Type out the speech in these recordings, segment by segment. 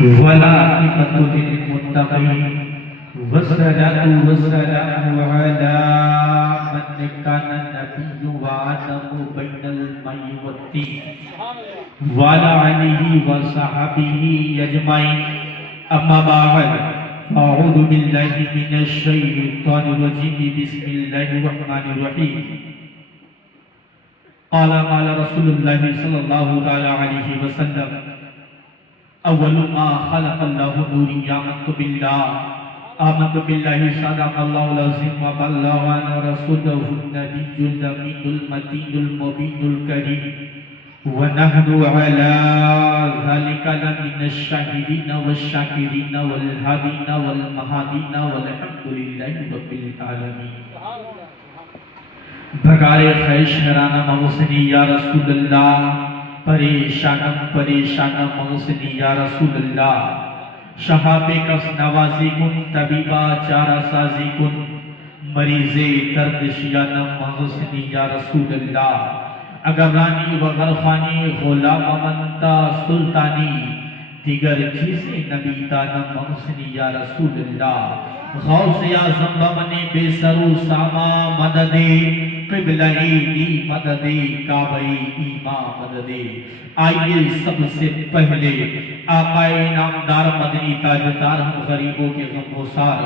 والعاقبة للمتقين والصلاة والسلام على من كان النبي وآدم بين الماء والطين وعلى آله وصحبه أجمعين أما بعد فأعوذ بالله من الشيطان الرجيم بسم الله الرحمن الرحيم قال رسول الله صلى الله عليه وسلم اول ما خلق الله نور آمنت بالله صدق الله العظيم وبلغنا رسوله النبي الأمين المتين المبين الكريم ونحن على ذلك لمن الشاهدين والشاكرين والهادين والمهادين والحمد لله رب العالمين بھگارے خیش حرانہ محسنی یا رسول اللہ پریشانم محسنی یا رسول اللہ شہاب کس نوازی کن طبیبہ چارہ سازی کن مریض درد شیانم محسنی یا رسول اللہ اگرانی و غرخانی غلام منتا سلطانی دیگر چیزیں نبی دانم محسنی یا رسول اللہ غوث اعظم بمن بے سرو ساما مدد قبلہ دی مدد کعبہ ایمان مدد آئیے سب سے پہلے آقا نامدار مدنی تاجدار ہم غریبوں کے غم و سار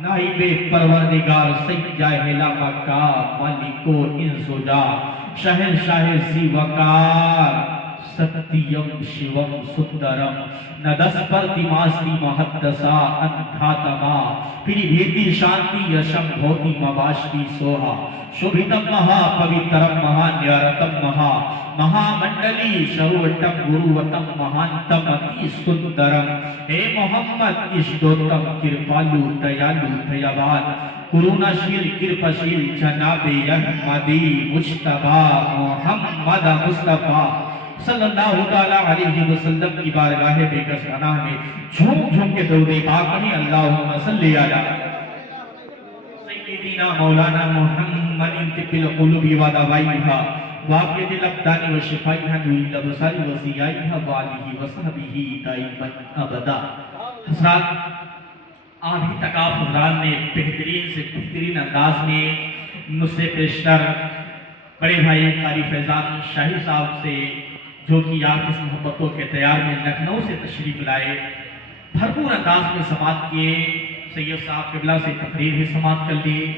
نائب پروردگار سیدہ مکہ مالکو انزجا شہنشاہ زی وقار ستیم شیوم سندرم ندس پرتی ماستی محدثا انتھاتما پھری بھیتی شانتی یشم بھوتی مباشتی سوہا شبھتم مہا پویترم مہا نیارتم مہا مہا منڈلی شروٹم گروتم مہانتم اتی سندرم اے محمد اشدوتم کرپالو دیالو دیابان کروناشیل کرپشیل جناب احمدی مجتبہ محمد مصطفیٰ صلی اللہ علیہ وسلم کی بارگاہ بے کس پناہ میں جھوم جھوم کے درود پاک پڑھیں اللہم صلی علی سیدنا مولانا محمد طب القلوب و دوائیہا وعافیت الابدان و شفائیہا نور الابصار و ضیائیہا وآلہ وصحبہ دائما ابدا حضرات ابھی تک آپ حضرات نے بہترین سے بہترین انداز میں مجھ سے پیشتر بڑے بھائی قاری فیضان شاہی صاحب سے جو کہ آپ اس محبتوں کے تیار میں لکھنؤ سے تشریف لائے بھرپور انداز میں سماعت کیے سید صاحب قبلہ سے تقریر بھی سماعت کر لیے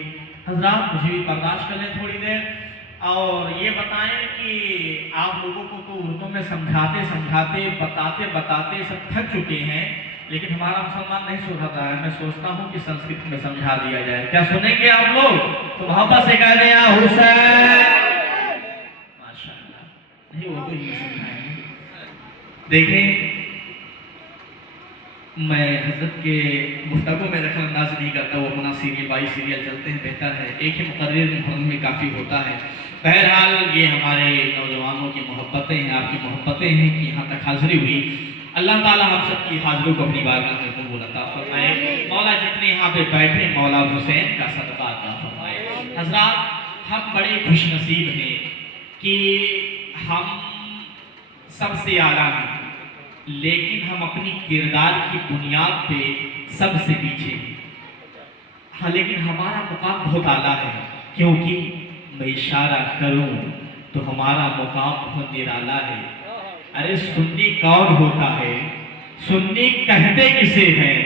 حضرات مجھے بھی برداشت کر لیں تھوڑی دیر اور یہ بتائیں کہ آپ لوگوں کو تو اردو میں سمجھاتے بتاتے سب تھک چکے ہیں لیکن ہمارا مسلمان نہیں سن رہا ہے میں سوچتا ہوں کہ سنسکرت میں سمجھا دیا جائے کیا سنیں گے آپ لوگ تو محبت سے کہہ دیں حسین ماشاءاللہ نہیں وہ تو ہی سمجھائیں گے دیکھیں میں حضرت کے گفتگو میں دخل انداز نہیں کرتا وہ اپنا سیریل بائی سیریل چلتے ہیں بہتر ہے ایک ہی مقرر میں کافی ہوتا ہے بہرحال یہ ہمارے نوجوانوں کی محبتیں ہیں آپ کی محبتیں ہیں کہ یہاں تک حاضری ہوئی اللہ تعالیٰ ہم سب کی حاضروں کو اپنی بارگاہ میں قبول عطا فرمائے مولا جتنے یہاں پہ بیٹھے مولا حسین کا صدقہ عطا فرمائے حضرات ہم بڑے خوش نصیب ہیں کہ ہم سب سے اعلیٰ ہیں لیکن ہم اپنی کردار کی بنیاد پہ سب سے پیچھے ہیں ہاں لیکن ہمارا مقام بہت اعلیٰ ہے کیونکہ میں اشارہ کروں تو ہمارا مقام بہت نرالا ہے ارے سنی کون ہوتا ہے سنی کہتے کسے ہیں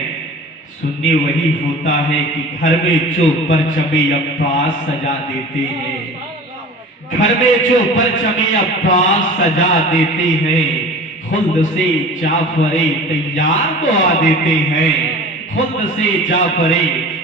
سنی وہی ہوتا ہے کہ گھر میں جو پرچم عباس سجا دیتے ہیں گھر میں جو پرچم عباس سجا دیتے ہیں خلد سے جعفر تیار دعا دیتے ہیں خلد سے جعفر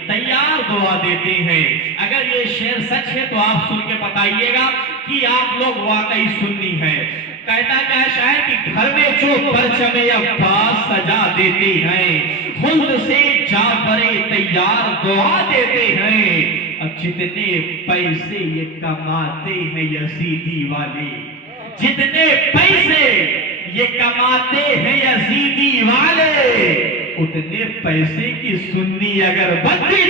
تیار دعا دیتے ہیں اگر یہ شعر سچ ہے تو آپ سن کے بتائیے گا کہ آپ لوگ واقعی سنی ہیں کہتا کیا شاعر کہ گھر میں جو پرچم عباس سجا دیتے ہیں خلد سے جعفر تیار دعا دیتے ہیں اب جتنے پیسے یہ کماتے ہیں یزیدی والے جتنے پیسے یہ کماتے ہیں یزیدی والے اتنے پیسے کی سنی اگر بتی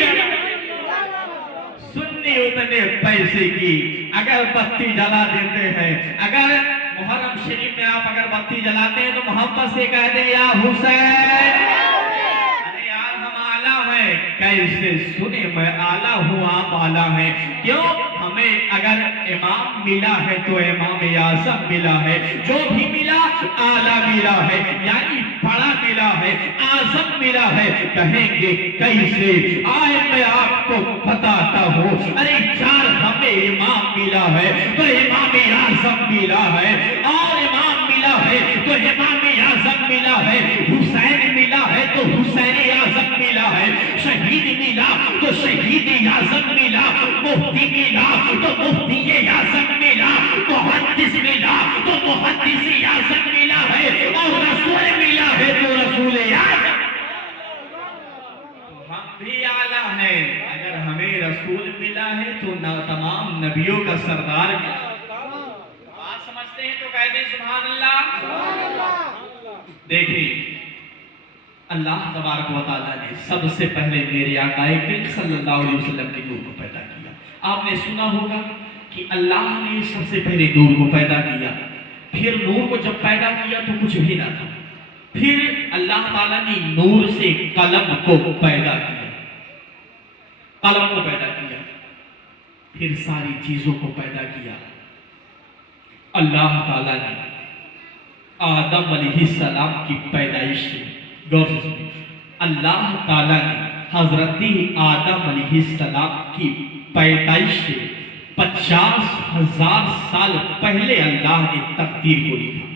سنی اتنے پیسے کی اگر بتی جلا دیتے ہیں اگر محرم شریف میں آپ اگر بتی جلاتے ہیں تو محبت سے کہہ دیں یا حسین خیر سے سنے میں آلہ ہوں آپ آلہ ہیں. کیوں؟ ہمیں اگر امام ملا ہے تو امام اعظم ملا ہے. جو بھی ملا آلہ ملا ہے، یعنی بڑا ملا ہے، اعظم ملا ہے. کہیں گے کیسے؟ آئے میں آپ کو بتاتا ہوں. ارے چار ہمیں امام ملا ہے تو امام اعظم ملا ہے، اور امام ملا ہے تو امام اعظم ملا ہے. حسین ملا ہے تو حسین اعظم ملا ہے. شہید ملا تو شہید اعظم ملا. مفتی ملا تو مفتی اعظم ملا. محدث ملا تو محدث اعظم ملا ہے. اور رسول ملا ہے تو رسول اعظم. ہم بھی اعلیٰ ہیں. اگر ہمیں رسول ملا ہے تو تمام نبیوں کا سردار ملا. بات سمجھتے ہیں تو کہہ دیں سبحان اللہ. دیکھیں اللہ تبارک و تعالیٰ نے سب سے پہلے میرے آقا کریم صلی اللہ علیہ وسلم کے نور کو پیدا کیا. آپ نے سنا ہوگا کہ اللہ نے سب سے پہلے نور کو پیدا کیا. پھر نور کو جب پیدا کیا تو کچھ بھی نہ تھا. پھر اللہ تعالیٰ نے نور سے قلم کو پیدا کیا. قلم کو پیدا کیا. پھر ساری چیزوں کو پیدا کیا. اللہ تعالیٰ نے آدم علیہ السلام کی پیدائش سے، غور سے سنیں، اللہ تعالیٰ نے حضرت آدم علیہ السلام کی پیدائش سے 50,000 سال پہلے اللہ نے تقدیر کو لکھا.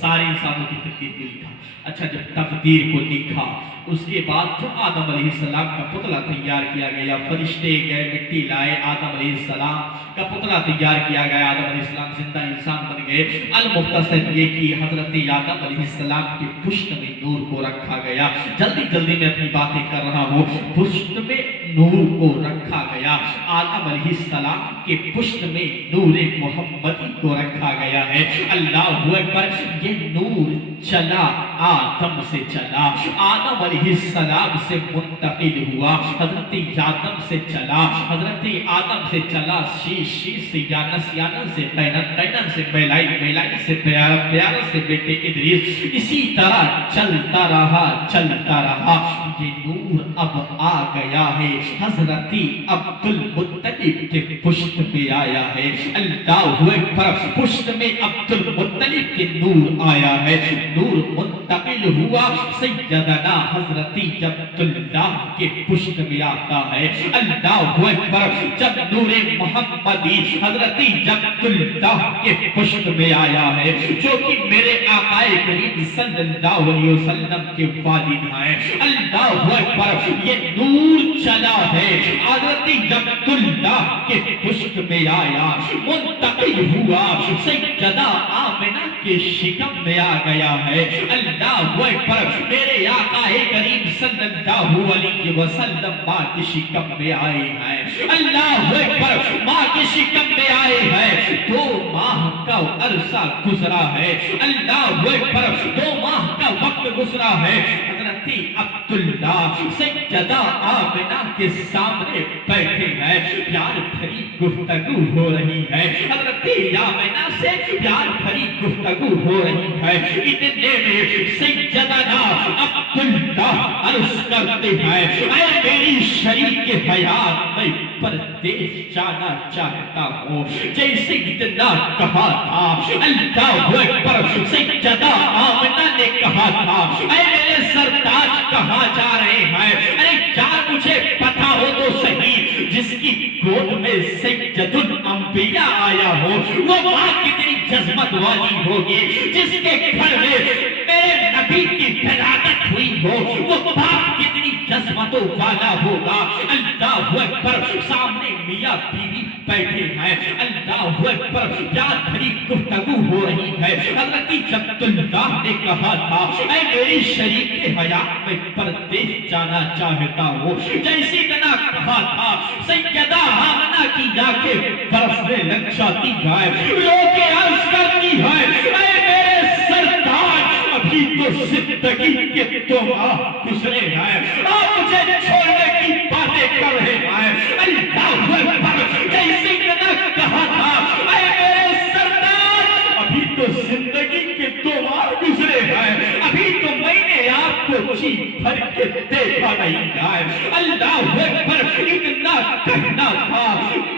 سارے انسانوں کی تقدیر کو لکھا. اچھا جب تقدیر کو لکھا اس کے بعد جو آدم علیہ السلام کا پتلا تیار کیا گیا، فرشتے گئے مٹی لائے، آدم علیہ السلام کا پتلا تیار کیا گیا، آدم علیہ السلام زندہ انسان بن گئے. المختصر یہ کہ حضرت آدم علیہ السلام کی پشت میں نور کو رکھا گیا. جلدی جلدی میں اپنی باتیں کر رہا ہوں. پشت میں نور کو رکھا گیا. آدم علیہ السلام کے پشت میں نور محمدی کو رکھا گیا ہے. اللہ اکبر. یہ نور چلا آدم سے چلا، آدم علیہ السلام سے منتقل ہوا، حضرت آدم سے چلا، حضرت آدم سے چلا شیش، شیش سے یانس، یانس سے قینن، قینن سے میلائی، میلائی سے پیارا، پیارا سے بیٹے ادریس. اسی طرح چلتا رہا چلتا رہا. یہ نور اب آ گیا ہے حضرت عبد المطلب کے پشت میں آیا ہے. اللہ اکبر. پشت میں عبد المطلب کے نور آیا ہے. نور منتقل ہوا سیدنا حضرت عبداللہ کے پشت میں آتا ہے. اللہ اکبر. جب نور محمدی حضرت عبداللہ کے پشت میں آیا ہے، جو کہ میرے آقا کریم صلی اللہ علیہ وسلم کے والد ہیں. اللہ اکبر. یہ نور چلا ہے حضرت عبداللہ کے پشت میں آیا، منتقل ہوا سیدنا آمنہ کے شکم میں آ گیا ہے. اللہ اکبر. میرے آقا کریم صلی اللہ علیہ وسلم ماں کے شکم میں آئے ہیں. اللہ اکبر. ماں کے شکم میں آئے ہیں. 2 ماہ کا عرصہ گزرا ہے. اللہ اکبر. 2 ماہ کا وقت گزرا ہے. حضرت عبداللہ سیدہ آمنہ کے سامنے بیٹھے ہیں. پیار بھری گفتگو ہو رہی ہے. حضرت آمنہ سے پیار بھری گفتگو ہو رہی ہے. اتنے میں سیدنا عبداللہ عرض کرتے ہیں، اے میری شریک حیات، میں پردیس جانا چاہتا ہوں. جیسے اتنا کہا تھا، اللہ اکبر، سیدہ آمنہ نے کہا تھا، اے میرے سرتاج کہاں جا رہے ہیں؟ ارے جان مجھے پتا ہو تو صحیح، جس کی گود میں سید الانبیاء آیا ہو وہ ماں کتنی جذبت والی ہوگی. جس کے گھر میں میرے نبی کی ولادت ہوئی ہو وہ باپ کتنی جذبتوں والا ہوگا. اللہ اکبر. سامنے میاں بیوی بیٹھے ہیں. اللہ اکبر. پیار بھری گفتگو ہو رہی ہے. حضرت عبداللہ نے کہا تھا، اے میری شریک حیات، میں پردیس جانا چاہتا ہوں. جیسی اتنا کہا تھا، سیدہ آمنہ کی آنکھیں برسنے لگ جاتی ہے. رو کے عرض کرتی ہے، اے میرے سردار، ابھی تو زندگی کے 2 ماہ گزرے ہیں، آپ مجھے چھوڑنے کی باتیں کر رہے ہیں. اللہ اکبر. جیسے اتنا کہا تھا، اے میرے سردار، ابھی تو زندگی کے 2 ماہ گزرے ہیں، ابھی تو میں نے آپ को जी भर के देखा नहीं है। अल्लाह अकबर, इतना कहना था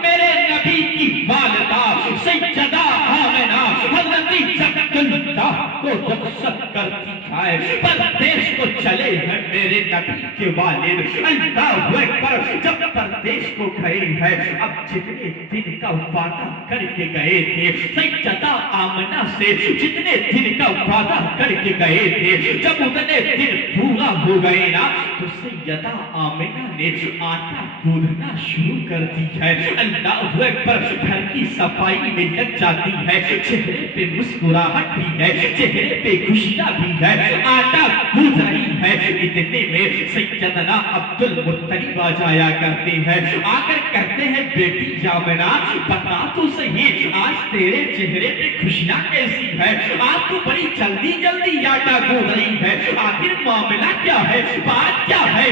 मेरे नबी की वालिदा सैयदा आमिना हज़रत अब्दुल्लाह को रखसत करती है, परदेश को चले हैं मेरे नबी के वालिद। अल्लाह अकबर, जब परदेश को गए हैं, अब जितने दिन का वादा करके गए थे सैयदा आमिना से, जितने दिन का वादा करके गए थे, जब उतने दिन पूरा हो गए ना तो सैयदा आमिना ने आटा गूंथना शुरू कर दी है। अल्लाह अकबर, घर की सफाई में लग जाती है, चेहरे पे मुस्कुराहट भी है, चेहरे पे खुशियां भी है, आटा गूंथ रही है। इतने में सैयदना अब्दुल मुत्तलिब आ जाया करते हैं, आकर कहते हैं बेटी आमिना बता तो सही आज तेरे चेहरे पे खुशियां कैसी है, आज तो बड़ी जल्दी जल्दी आटा गूंथ रही है, आखिर मामला क्या है, बात क्या है?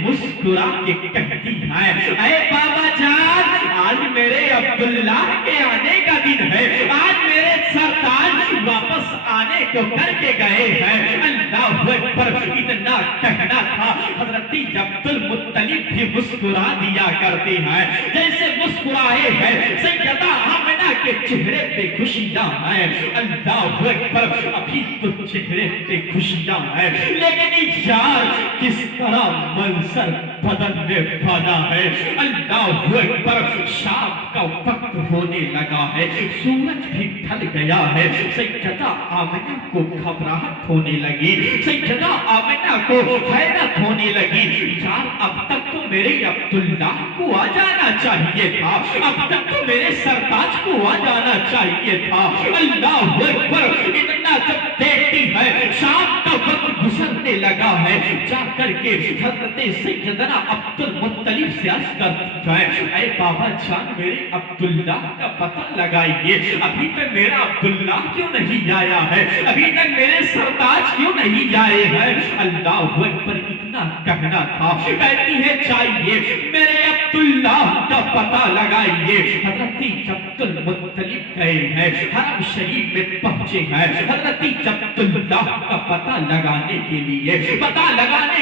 मुस्कुरा के कहती है अरे बाबा जान आज मेरे अब्दुल्लाह के आने का दिन है, आज मेरे सरताज वापस आने को करके गए हैं। अल्लाह अकबर, इतना कहना था हज़रत अब्दुल मुत्तलिब भी मुस्कुरा दिया करते हैं, जैसे मुस्कुराए हैं सैयदा आमिना के चेहरे पे खुशियां हैं। अल्लाह अकबर, अभी तो चेहरे पे खुशियां हैं, लेकिन यार किस तरह मंजर बदलने वाला है। अल्लाह अकबर, शाम का वक्त होने लगा है, सूरज भी ढल गया है। सैयदा आमिना को घबराहट होने लगी, सैयदा आमिना को हैरत होने लगी, यार अब तक तो मेरे अब्दुल्लाह को आ जाना चाहिए था, अब तक तो मेरे सरताज को आ जाना चाहिए था। अल्लाह अकबर, इतना जब देखती है शाम का वक्त गुजरने लगा है, जाकर के हज़रत सैयदना अब्दुल मुत्तलिब से अर्ज़ करती है ऐ बाबा जान मेरे अब्दुल्लाह का पता लगाइए, अभी तक मेरा अब्दुल्लाह क्यों नहीं आया है, अभी तक मेरे सरताज क्यों नहीं आए हैं। अल्लाह अकबर, इतना कहना था, कहती है चाहिए मेरे अब्दुल्लाह का पता लगाइए। हज़रत अब्दुल मुत्तलिब गए हैं, हरम शरीफ में पहुंचे हैं, हज़रत अब्दुल्लाह का पता लगाने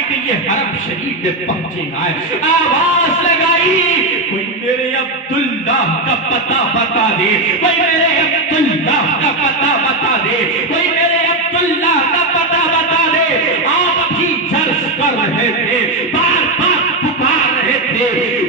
के लिए हरम शरीफ में पहुंचे हैं। आवाज लगाई कोई मेरे अब्दुल्लाह का पता बता दे, कोई मेरे अब्दुल्लाह का पता बता दे, कोई मेरे अब्दुल्लाह का पता बता दे। आप भी जर्स कर रहे थे, बार बार पुकार रहे थे,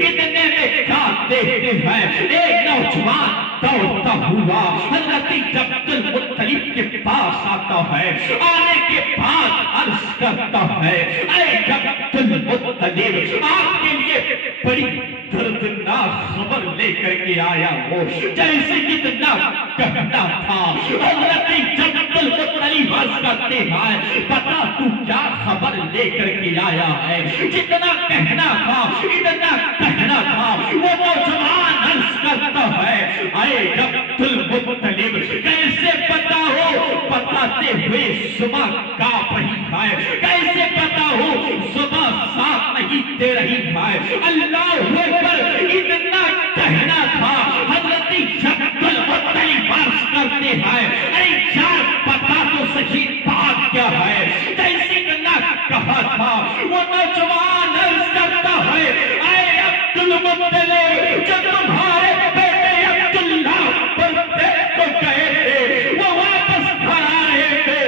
इतने में क्या देखते हैं एक नौजवान दौड़ता हुआ हज़रत अब्दुल मुत्तलिब के पास आता है, आने के बाद अर्ज करता है ऐ अब्दुल मुत्तलिब आपके लिए बड़ी दर्दनाक खबर लेकर के आया हो। जैसे कितना कहना था हज़रत अब्दुल मुत्तलिब अर्ज करते हैं बता तू क्या खबर लेकर के आया है। जितना कहना था इतना कहना था, वो नौजवान अर्ज करता है ऐ अब्दुल मुत्तलिब कैसे पता हो, बताते हुए सुबह कांप रही है, कैसे पता हो सुबह साथ नहीं दे रही है। अल्लाह अकबर, इतना कहना था हज़रत अब्दुल मुत्तलिब अर्ज करते हैं अरे यार पता तो सही बात क्या है। जैसे इतना कहा था वो नौजवान अर्ज करता है ऐ अब्दुल मुत्तलिब जब तुम्हारे बेटे अब्दुल्लाह परदेश को गए थे वो वापस घर आ रहे थे,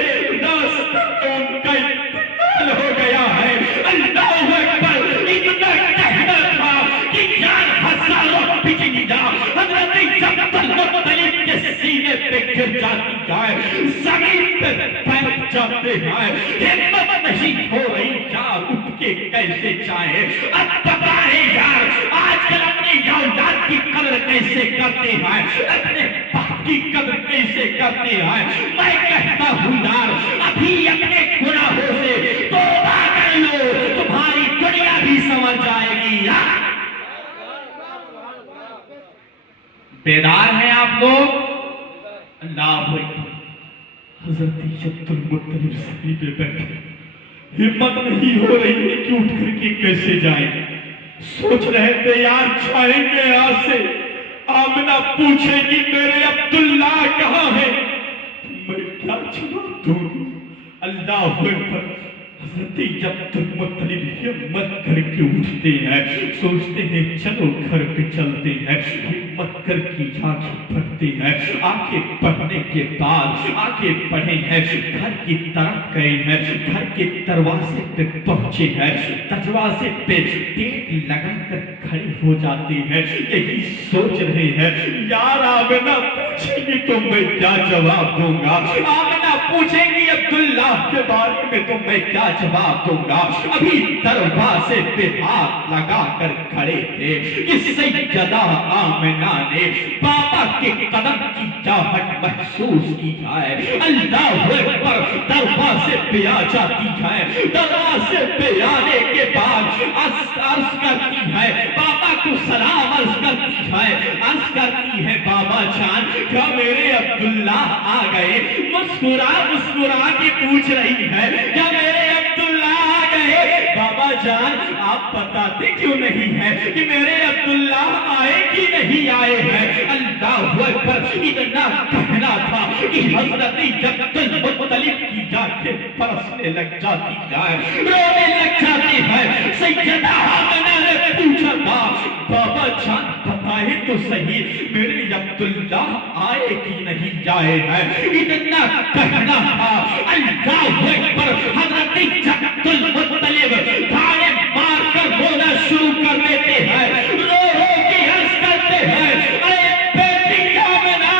रास्ते में उनका इंतकाल हो गया है। अल्लाह अकबर, इतना कहना था कि यार हजारों बिजलियां हज़रत अब्दुल मुत्तलिब के सीने पे गिर जाती है, जमीन पे बैठ जाते हैं, हिम्मत नहीं हो रही यार उठ के कैसे जाए। अब पता है यार आजकल अपने औलाद की कदर कैसे करते हैं, अपने बाप की कदर कैसे करते हैं। मैं कहता हूँ यार अभी अपने गुनाहों से तौबा कर लो, तुम्हारी दुनिया भी समझ जाएगी। यार बेदार हैं आप लोग? अल्लाह अकबर, हज़रत अब्दुल मुत्तलिब सही पे बैठे, हिम्मत नहीं हो रही है कि उठ करके कैसे जाएं। सोच रहे थे यार जाएंगे यहाँ से, आमिना पूछेगी मेरे अब्दुल्लाह कहाँ है, मैं क्या जवाब दूंगी। अल्लाह अकबर, حضرت عبدالمطلب ہمت کر کے اٹھتے ہیں، سوچتے ہیں چلو گھر پہ چلتے ہیں، ہمت کر کے آنکھیں پڑھتے ہیں، آنکھیں پڑھنے کے بعد آگے بڑھے ہیں، گھر کی طرف گئے ہیں، گھر کے دروازے پہ پہنچے ہیں، دروازے پہ ٹیک لگا کر کھڑے ہو جاتے ہیں، یہی سوچ رہے ہیں یار آمنہ پوچھیں گی تو میں کیا جواب دوں گا، آمنہ پوچھیں گی عبداللہ کے بارے میں تو میں کیا جواب دوں گا۔ ابھی دروازے پہ ہاتھ لگا کر کھڑے تھے کہ سیدہ آمنہ نے بابا کے قدم کی چاہٹ محسوس کی جائے، اللہ اکبر، دروازے پہ آ جاتی ہے، دروازے پہ آنے کے بعد عرض کرتی ہے، بابا کو سلام عرض کرتی ہے، عرض کرتی ہے بابا جان کیا میرے عبداللہ آ گئے؟ مسکرا کے پوچھ رہی ہے کیا میرے عبداللہ آ گئے؟ بابا جان آپ بتاتے کیوں نہیں ہے کہ میرے عبداللہ آئے کہ نہیں آئے ہیں؟ اللہ اکبر، اتنا کہنا تھا کہ حضرت عبدالمطلب کی آنکھیں برسنے لگ جاتی ہے، رونے لگ جاتی ہے۔ سیدہ آمنہ نے پوچھا تھا بابا جان بتائے تو صحیح میرے عبداللہ آئے کہ نہیں آئے ہیں؟ اتنا کہنا تھا، اللہ اکبر، حضرت عبدالمطلب دھاڑے مار کر رونا شروع کر دیتے ہیں، رو کے عرض کرتے ہیں اے بیٹی آمنہ،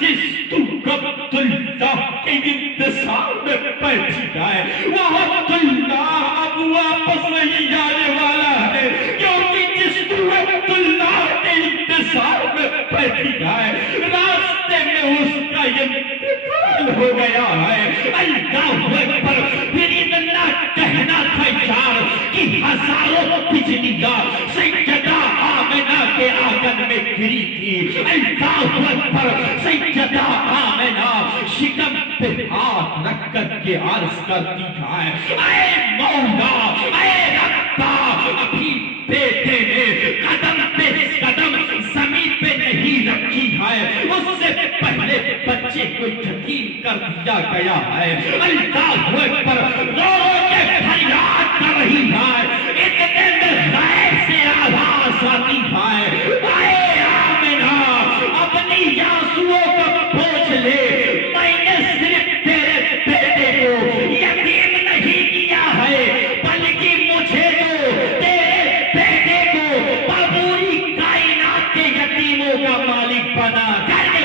جس تو عبداللہ کے انتظار میں بیٹھی جائے وہ عبداللہ اب واپس نہیں آنے والا ہے، کیونکہ جس تو عبداللہ کے انتظار میں بیٹھی جائے راستے میں اس کا انتقال ہو گیا ہے۔ اللہ اکبر، پھر اتنا کہنا تھا یار کہ ہزاروں بجلیاں سیدہ آمنہ کے آنگن میں گری تھی۔ اللہ اکبر، سیدہ آمنہ شکم پہ ہاتھ رکھ کر کے عرض کرتی ہے اے مولا، اے ربا، ابھی بیٹے نے قدم پہ قدم زمین پہ نہیں رکھی ہے، اس سے پہلے بچے کو یتیم کر دیا گیا ہے۔ اللہ اکبر، رو کے فریاد کر رہی ہے، اتنے میں غیب سے آواز آتی ہے اے آمنہ اپنی آنسوؤں کو پوچھ لے، میں نے صرف تیرے بیٹے کو یتیم نہیں کیا ہے بلکہ مجھے تو تیرے بیٹے کو پوری کائنات کے یتیموں کا مالک بنا کر کے۔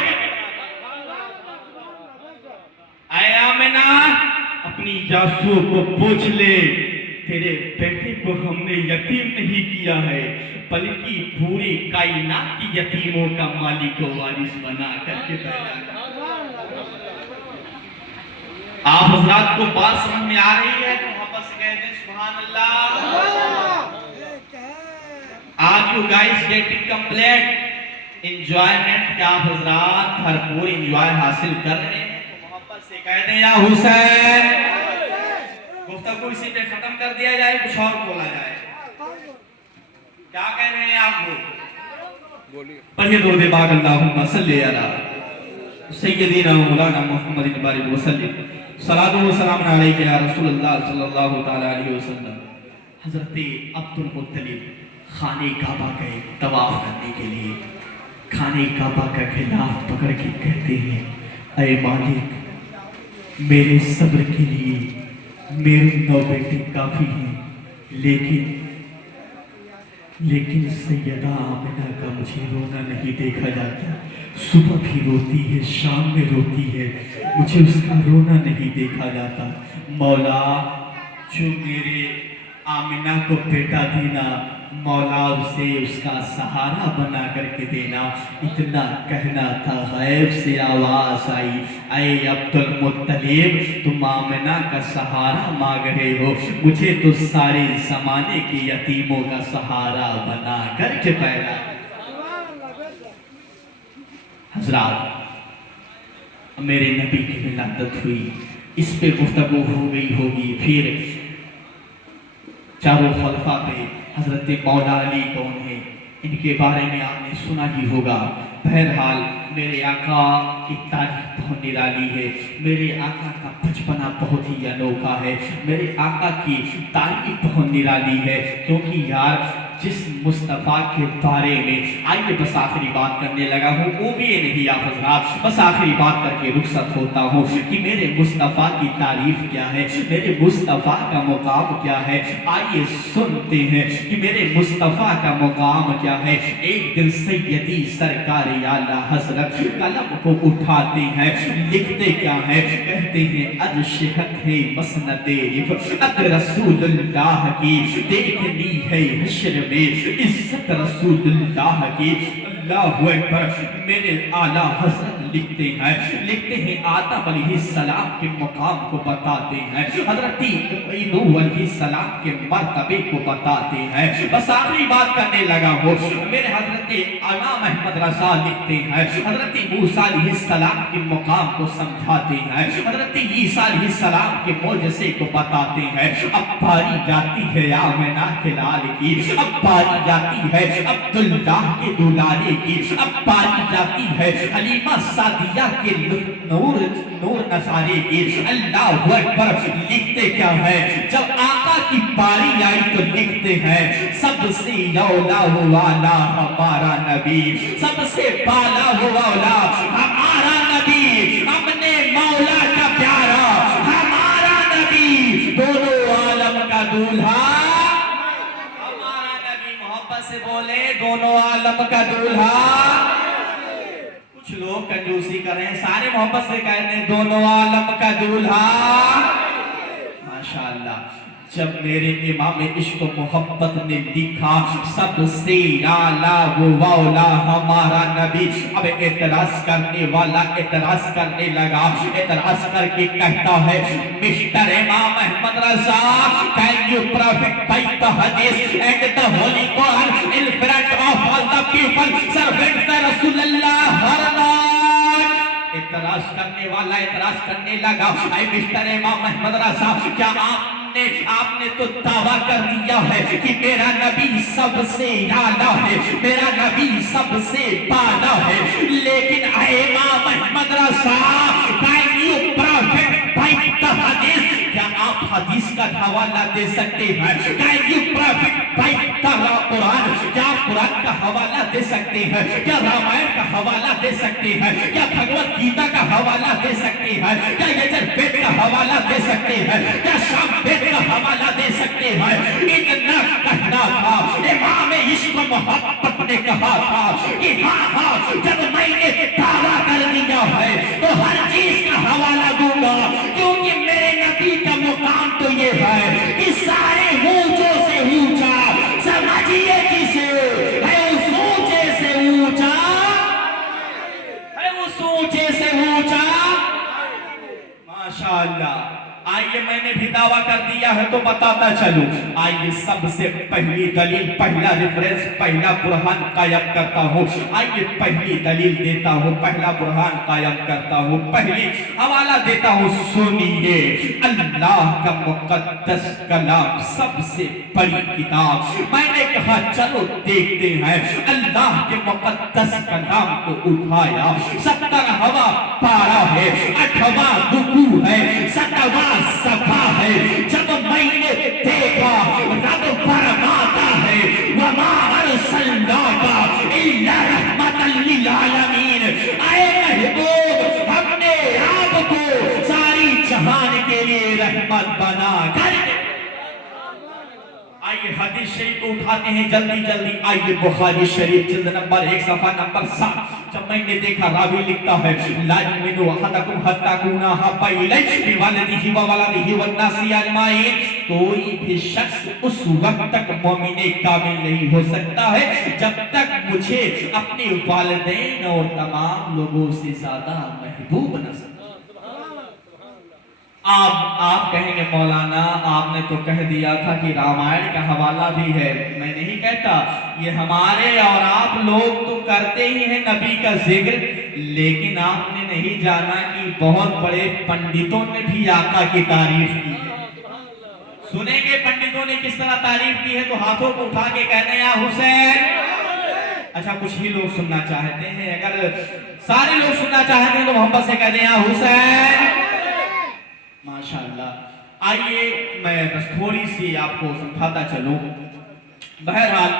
اے آمنہ اپنی آنسوؤں کو پوچھ لے، تیرے بیٹے کو ہم نے یتیم نہیں کیا ہے بلکہ پوری کائنات کی یتیموں کا مالک و وارث بنا کر کے پیدا کیا۔ آپ حضرات کو بات سمجھ میں آ رہی ہے تو محبت سے کہہ دیں سبحان اللہ۔ آج you guys getting complete enjoyment کا آپ حضرات بھرپور انجوائے حاصل کر رہے ہیں تو محبت سے کہہ دیں یا حسین۔ گفتگو اسی پہ ختم کر دیا جائے، کچھ اور بولا جائے، کیا کہہ رہے ہیں آپ لوگ؟ پڑھیے درود پاک اللہم صلی علی سیدنا و مولانا محمد بارک وسلم، صلاۃ و سلام علیک یا رسول اللہ صلی اللہ تعالی علیہ وسلم۔ حضرت عبدالمطلب خانہ کعبہ گئے طواف کرنے کے لیے، خانہ کعبہ کا خلاف پکڑ کے کہتے ہیں اے مالک میرے صبر کے لیے میرے 9 بیٹے کافی ہیں، لیکن سیدہ آمنہ کا مجھے رونا نہیں دیکھا جاتا، صبح بھی روتی ہے شام میں روتی ہے، مجھے اس کا رونا نہیں دیکھا جاتا۔ مولا جو میرے آمنہ کو بیٹا دینا، مولا اسے اس کا سہارا بنا کر کے دینا۔ اتنا کہنا تھا، غیب سے آواز آئی اے عبدالمطلب تم آمنہ کا سہارا مانگ رہے ہو، مجھے تو سارے زمانے کے یتیموں کا سہارا بنا کر کے پیدا۔ حضرات میرے نبی کی ولادت ہوئی، اس پہ گفتگو ہو گئی ہوگی، پھر چاروں خلفاء پہ حضرت مولا علی کون ہیں ان کے بارے میں آپ نے سنا ہی ہوگا बहरहाल मेरे आका की तारीफ बहुत निराली है, मेरे आका का बचपना बहुत ही अनोखा है, मेरे आका की तारीफ बहुत निराली है, क्योंकि यार जिस मुस्तफ़ा के बारे में आइए बस आखिरी बात करने लगा हूँ, वो भी ये नहीं आप हज़रात, बस आखिरी बात करके रुखसत होता हूँ कि मेरे मुस्तफ़ा की तारीफ क्या है, मेरे मुस्तफ़ा का मुकाम क्या है। आइए सुनते हैं कि मेरे मुस्तफ़ा का मुकाम क्या है। एक दिन सैयदी सरकार आला हज़रत कलम को उठाते हैं, लिखते क्या है, कहते हैं अर्शहत है मसनदे अद रसूलुल्लाह की देखनी है हश्र में इज्जत रसूलुल्लाह की। अल्लाहु अकबर। मेरे आला हज़रत लिखते हैं आदम अलैहिस्सलाम के मुकाम को बताते हैं, हज़रत नूह अलैहिस्सलाम के मर्तबे को बताते हैं। बस आखिरी बात करने लगा हूँ, मेरे हज़रत इमाम अहमद रज़ा लिखते हैं, हज़रत मूसा अलैहिस्सलाम के मुकाम को समझाते हैं, हज़रत ईसा अलैहिस्सलाम के मोजज़े को बताते हैं। अब बारी जाती है आमिना के लाल की, अब बारी जाती है अब्दुल्लाह के दुलारे की, अब बारी जाती है हलीमा सादिया के नूर नसारे की। अल्लाहु अकबर। लिखते क्या है, जब आका की बारी आई तो लिखते हैं सबसे औला वाला हमारा नबी, सबसे बाला वाला हमारा नबी, अपने मौला का प्यारा हमारा नबी, दोनों आलम का दूल्हा हमारा नबी। मोहब्बत से बोले दोनों आलम का दूल्हा। कुछ लोग कंजूसी कर रहे हैं, सारे मोहब्बत से कह रहे हैं दोनों आलम का दूल्हा। माशाअल्लाह। जब मेरे इमाम इश्क मोहब्बत ने लिखा सबसे आला वो वाला हमारा नबी, अब एतराज करने वाला एतराज करने लगा, एतराज करके कहता है mister Imam Ahmad Raza, can you perfect bite the Hadith and the holy Quran in front of all the people servant रसूलुल्लाह हर नाइट। एतराज करने वाला एतराज करने लगा, ऐ मिस्टर इमाम अहमद रज़ा, क्या आपने तो दावा कर दिया है कि मेरा नबी सबसे आला है, मेरा नबी सबसे बाला है, लेकिन Imam Ahmad Raza, can you perfect bite the Hadith, क्या आप हदीस का हवाला दे सकते हैं? Can you perfect bite the Quran, क्या आप कुरान का हवाला दे सकते हैं? क्या रामायण का हवाला दे सकते हैं? क्या भगवत गीता का हवाला दे सकते हैं? क्या यजुर्वेद का हवाला दे सकते हैं? क्या सामवेद का हवाला दे सकते हैं? इतना कहना था इमाम इश्क मोहब्बत ने कहा था कि हाँ जब मैंने दावा कर दिया है तो हर चीज का हवाला दूंगा, क्योंकि मेरे नबी का मुकाम तो ये है कि सारे ऊंचों से ऊंचा, समझिए किसे है उस ऊंचे से ऊंचा, है उस ऊंचे से ऊंचा। माशाअल्लाह। आइए मैंने भी दावा कर दिया है तो बताता चलूं। आइए सबसे पहली दलील, पहला रेफरेंस, पहला बुरहान कायम करता हूँ। आइए पहली दलील देता हूँ, पहला बुरहान कायम करता हूँ, पहली हवाला देता हूँ। सुनिए, अल्लाह का मुकद्दस कलाम सबसे बड़ी किताब। मैंने कहा चलो देखते हैं। अल्लाह के मुकद्दस कलाम को उठाया, 17वां पारा है, 8वां रुकू है, 7वां सफा है। जब मैंने देखा रब फरमाता है वमा अरसलनाका इल्ला रहमतल लिल आलमीन, ऐ महबूब हमने आपको सारी जहान के लिए रहमत बना कर। आइए हदीस शरीफ को उठाते हैं जल्दी जल्दी। आइए बुखारी शरीफ जिल्द नंबर 1 सफा नंबर 7। जब मैंने देखा, रावी लिखता है ला युमिनु अहदकुम हत्ता कुना हब्बा इलैहि बिवलदिही व वलदिही वन्नासी अजमाइन, कोई भी शख्स उस वक्त तक मोमिन कामिल नहीं हो सकता है जब तक मुझे अपने वालिदैन और तमाम लोगों से ज्यादा महबूब न समझे। आप कहेंगे मौलाना आपने तो कह दिया था कि रामायण का हवाला भी है। मैं नहीं कहता, ये हमारे और आप लोग तो करते ही हैं नबी का जिक्र, लेकिन आपने नहीं जाना कि बहुत बड़े पंडितों ने भी आका की तारीफ की है। सुनेंगे पंडितों ने किस तरह तारीफ की है, तो हाथों को उठा के कहने या हुसैन, अच्छा कुछ ही लोग सुनना चाहते हैं, अगर सारे लोग सुनना चाहते हैं तो मोहब्बत से कह दें या हुसैन। माशाअल्लाह। आइए मैं बस थोड़ी सी आपको समझाता चलूं। बहरहाल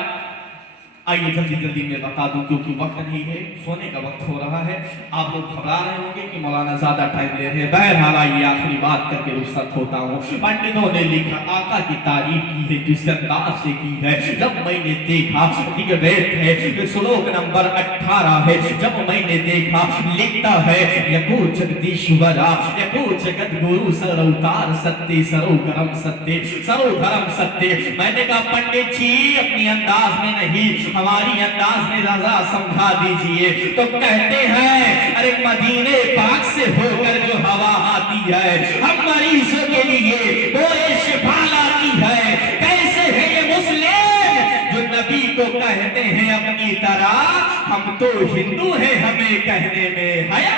आइए जल्दी जल्दी मैं बता दूं क्योंकि वक्त नहीं है, सोने का वक्त हो रहा है। आप लोग घबरा रहे होंगे कि मौलाना ज्यादा टाइम ले रहे हैं। बहरहाल आइए आखिरी बात करके रुखसत होता हूँ। पंडितों ने लिखा आका की तारीफ की है जिस अंदाज से की है। जब मैंने देखा बैठ है श्लोक नंबर 18 है। जब मैंने देखा लिखता है यको जगदीश्वरा यको जगत गुरु सरोकार सत्य सरोकरम सत्य सरोधरम सत्य। मैंने कहा पंडित जी अपनी अंदाज में नहीं हमारी अंदाज में रजा समझा दीजिए। तो कहते हैं अरे मदीने पाक से होकर जो हवा आती है हम मरीजों के लिए वो शिफा लाती है। कैसे है ये मुस्लिम जो नबी को कहते हैं अपनी तरह, हम तो हिंदू हैं हमें कहने में हया।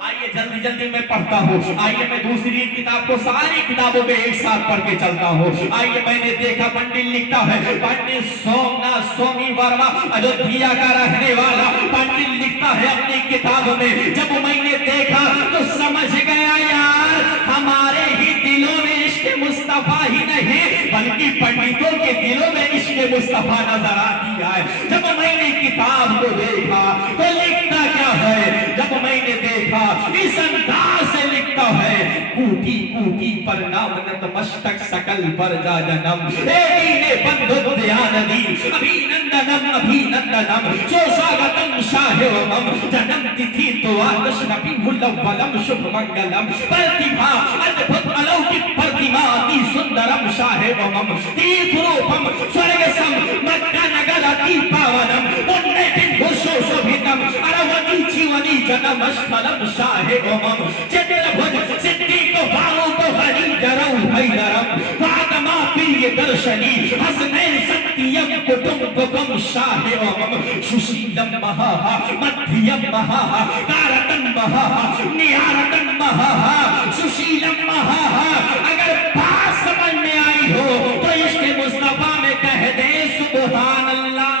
आइए जल्दी जल्दी मैं पढ़ता हूँ। आइए मैं दूसरी किताब को सारी किताबों में एक साथ पढ़ के चलता हूँ। आइए मैंने देखा पंडित लिखता है, पंडित सोमनाथ स्वामी वर्मा अयोध्या का रहने वाला पंडित लिखता है अपनी किताब में। जब मैंने देखा तो समझ गया यार हमारे ही दिलों में इश्क मुस्तफा ही नहीं बल्कि पंडितों के दिलों में इश्क मुस्तफा नजर आती है। जब मैंने किताब को देखा तो लिखता क्या है, जब मैंने देखा इस अंदाज से लिखता है कूटी कूटी पर नाम नतमस्तक सकल पर जा जन्म ने बंधु दयानदी अभिनंदनम अभिनंदनम जो स्वागतम शाहेवम जन्म तिथि तो आदर्श नबी मुल्लवलम शुभ मंगलम प्रतिभा अद्भुत अलौकिक प्रतिमा अति सुंदरम शाहेवम तीर्थ रूपम स्वर्ग सम मक्का नगर अति पावनम पुण्य बिंदु शोभितम अरवती जीवनी जन्म स्थलम शाहेवम चित्रभुज सिद्धि को बाहु को हरि जरौ भैरम फातमा प्रिय दर्शनी हसनैन सत्यम कुटुंबकम शाहेवम सुशीलम महा मध्यम महा कारतन महा निहारतन महा सुशीलम महा। अगर बात समझ में आई हो तो इश्क मुस्तफा में कह दे सुभान अल्लाह।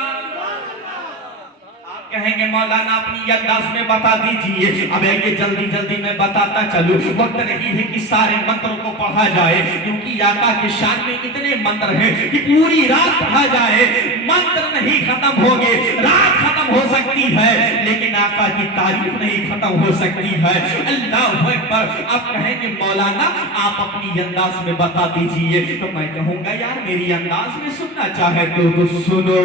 कहेंगे मौलाना अपनी अंदाज में बता दीजिए। अब ये जल्दी जल्दी मैं बताता चलूं, वक्त नहीं है कि सारे मंत्रों को पढ़ा जाए क्योंकि आका के शान में इतने मंत्र हैं कि पूरी रात पढ़ा जाए मंत्र नहीं खत्म होंगे। रात खत्म हो सकती है लेकिन आका की तारीफ नहीं खत्म हो सकती है। अल्लाह अकबर। आप कहेंगे मौलाना आप अपनी अंदाज में बता दीजिए, तो मैं कहूंगा यार मेरी अंदाज में सुनना चाहे तो सुनो।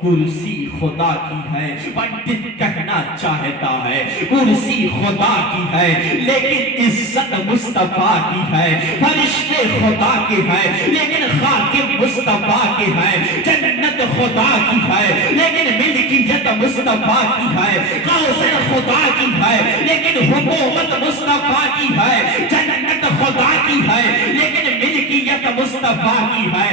कुर्सी खुदा की है पंडित कहना चाहता है, कुर्सी खुदा की है लेकिन इज्जत मुस्तफा की है। फरिश्ते खुदा के हैं लेकिन खाकिम मुस्तफा के हैं। जन्नत खुदा की है लेकिन मिल्कियत मुस्तफा की है। कौसर खुदा की है लेकिन हुकूमत मुस्तफा की है। जन्नत खुदा की है लेकिन मिल्कियत मुस्तफा की है।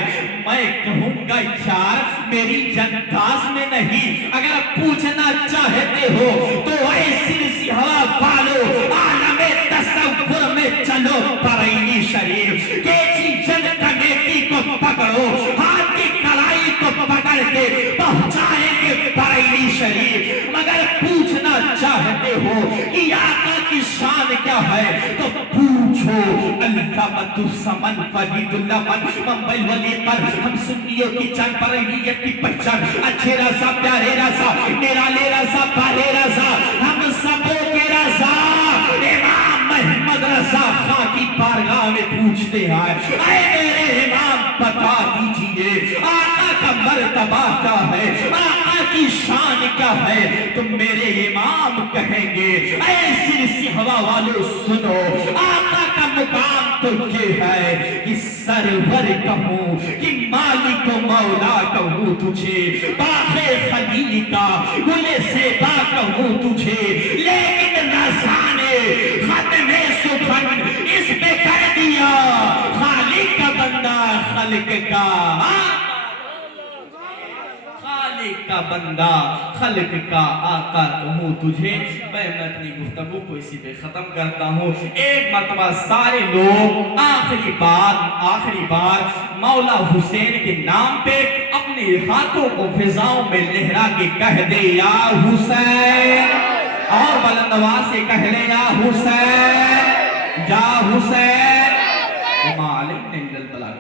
मैं कहूंगा यार मेरी अंदाज में नहीं, अगर पूछना चाहते हो तो ऐसी हवा पालो आलमे तसव्वुर में चलो बरेली शरीफ के चीज़ कमेटी को पकड़ो हाथ की कलाई को पकड़ के पहुंचाएंगे बरेली शरीफ। मगर पूछना चाहते हो कि आका की शान क्या है तो पूछो अल्लाह समन फरीदुल्लाह मुंबई वली पर हम सुन्नियों की जान पर की पहचान अच्छे रसा प्यारे रसा निराले रसा पाले रसा हम सबों के रसा इमाम मोहम्मद रसा खां की बारगाह में पूछते हैं ऐ मेरे इमाम बता दीजिए आका का मर्तबा क्या है, आका की शान क्या है। तो मेरे इमाम कहेंगे ऐसी हवा वालों सुनो आका का मुकाम तो ये है कि सरवर कहूँ कि मालिक मौला कहूँ तुझे, बाबे खलील का गुले सेबा कहूँ तुझे, लेकिन रज़ा ने खत्मे सुखन इस पे कर दिया खालिक का बंदा खल्क का خالق کا بندہ خلق کا آقا کہوں تجھے. میں اپنی گفتگو کو اسی پہ ختم کرتا ہوں. ایک مرتبہ سارے لوگ آخری بار مولا حسین کے نام پہ اپنے ہاتھوں کو فضاؤں میں لہرا کے کہہ دے یا حسین, اور بلند آواز سے کہہ لے یا حسین, یا حسین. وما علینا الا البلاغ.